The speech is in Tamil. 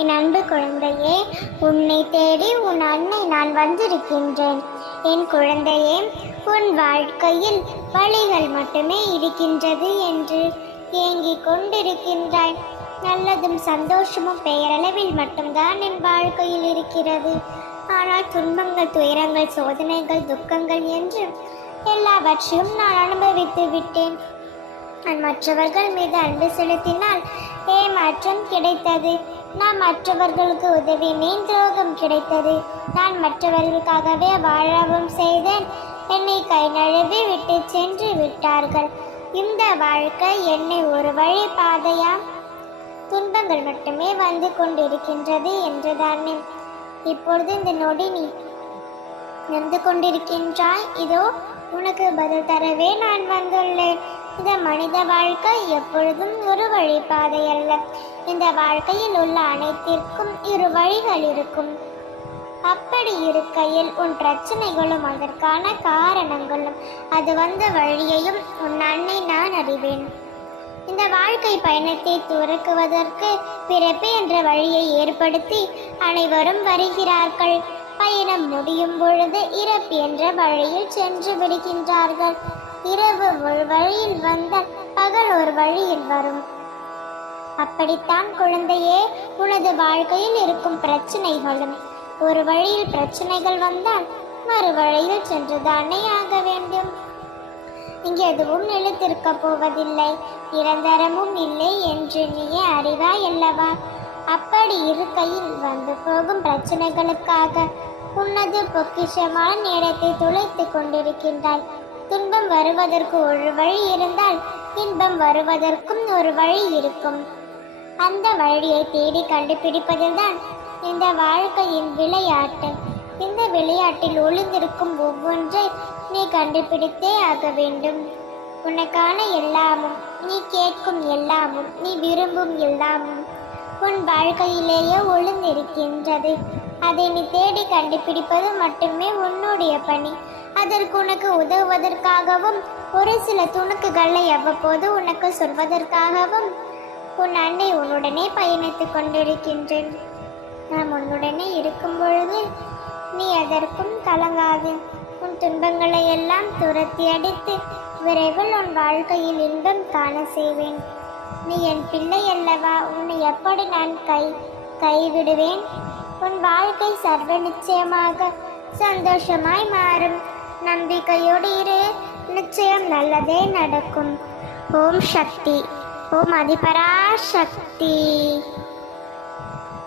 என் அன்பு குழந்தையே, உன்னை தேடி உன் அன்னை நான் வந்திருக்கின்றேன். என் குழந்தையே, உன் வாழ்க்கையில் வழிகள் மட்டுமே இருக்கின்றது என்று ஏங்கிக் கொண்டிருக்கின்றாய். நல்லதும் சந்தோஷமும் பெயரளவில் மட்டும்தான் என் வாழ்க்கையில் இருக்கிறது. ஆனால் துன்பங்கள், துயரங்கள், சோதனைகள், துக்கங்கள் என்று எல்லாவற்றையும் நான் அனுபவித்து விட்டேன். நான் மற்றவர்கள் மீது அன்பு செலுத்தினால் ஏமாற்றம் கிடைத்தது. நான் மற்றவர்களுக்கு உதவினேன், துரோகம் கிடைத்தது. நான் மற்றவர்களுக்காகவே வாழவும் செய்தேன். என்னை கை நழுவி விட்டு சென்று விட்டார்கள். இந்த வாழ்க்கை என்னை ஒரு வழி பாதையா? துன்பங்கள் மட்டுமே வந்து கொண்டிருக்கின்றது என்றுதானே இப்பொழுது இந்த நொடி நீ நடந்து கொண்டிருக்கின்றாய். இதோ உனக்கு பதில் தரவே நான் வந்துள்ளேன். இந்த மனித வாழ்க்கை எப்பொழுதும் ஒரு வழிபாதை அல்ல. இந்த வாழ்க்கையில் உள்ள அனைத்திற்கும் இரு வழிகள் இருக்கும். அப்படி இருக்கையில் உன் பிரச்சனைகளும் அதற்கான காரணங்களும் அது வந்த வழியையும் உன் அன்னை நான் அறிவேன். இந்த வாழ்க்கை பயணத்தை துறக்குவதற்கு பிறப்பு என்ற வழியை ஏற்படுத்தி அனைவரும் வருகிறார்கள். பயணம் முடியும் பொழுது இறப்பு என்ற வழியில் சென்று விடுகின்றார்கள். இரவு ஒரு வழியில் வந்தால் பகல் ஒரு வழியில் வரும். அப்படித்தான் குழந்தையே, உனது வாழ்க்கையில் இருக்கும் பிரச்சனைகளும் ஒரு வழியில் பிரச்சனைகள் வந்தால் மறு வழியில் சென்றுதானே ஆக வேண்டும். இங்கு எதுவும் நிலைத்திருக்க போவதில்லை, நிரந்தரமும் இல்லை என்று நீயே அறிவாய் அல்லவா? அப்படி இருக்கையில் வந்து போகும் பிரச்சனைகளுக்காக உனது பொக்கிஷமான நேரத்தை துளைத்து கொண்டிருக்கின்றாய். துன்பம் வருவதற்கு ஒரு வழி இருந்தால் இன்பம் வருவதற்கும் ஒரு வழி இருக்கும். அந்த வழியை தேடி கண்டுபிடிப்பதில்தான் இந்த வாழ்க்கையின் விளையாட்டு. இந்த விளையாட்டில் ஒளிந்திருக்கும் ஒவ்வொன்றை நீ கண்டுபிடித்தே ஆக வேண்டும். உனக்கான எல்லாமும், நீ கேட்கும் எல்லாமும், நீ விரும்பும் எல்லாமும் உன் வாழ்க்கையிலேயே ஒளிந்திருக்கின்றது. அதை நீ தேடி கண்டுபிடிப்பது மட்டுமே உன்னுடைய பணி. அதற்கு உனக்கு உதவுவதற்காகவும் ஒரு சில துணுக்குகளை அவ்வப்போது உனக்கு சொல்வதற்காகவும் உன் அன்னை உன்னுடனே பயணித்துக் கொண்டிருக்கின்றேன். நாம் உன்னுடனே இருக்கும் பொழுது நீ அதற்கும் கலங்காது. உன் துன்பங்களை எல்லாம் துரத்தி அடித்து விரைவில் உன் வாழ்க்கையில் இன்பம் காண செய்வேன். நீ என் பிள்ளை அல்லவா? உன்னை எப்படி நான் கைவிடுவேன்? உன் வாழ்க்கை சர்வ நிச்சயமாக சந்தோஷமாய் மாறும். நம்பிக்கையோடு இரு, நிச்சயம் நல்லதே நடக்கும். ஓம் சக்தி, ஓம் அதிபராசக்தி.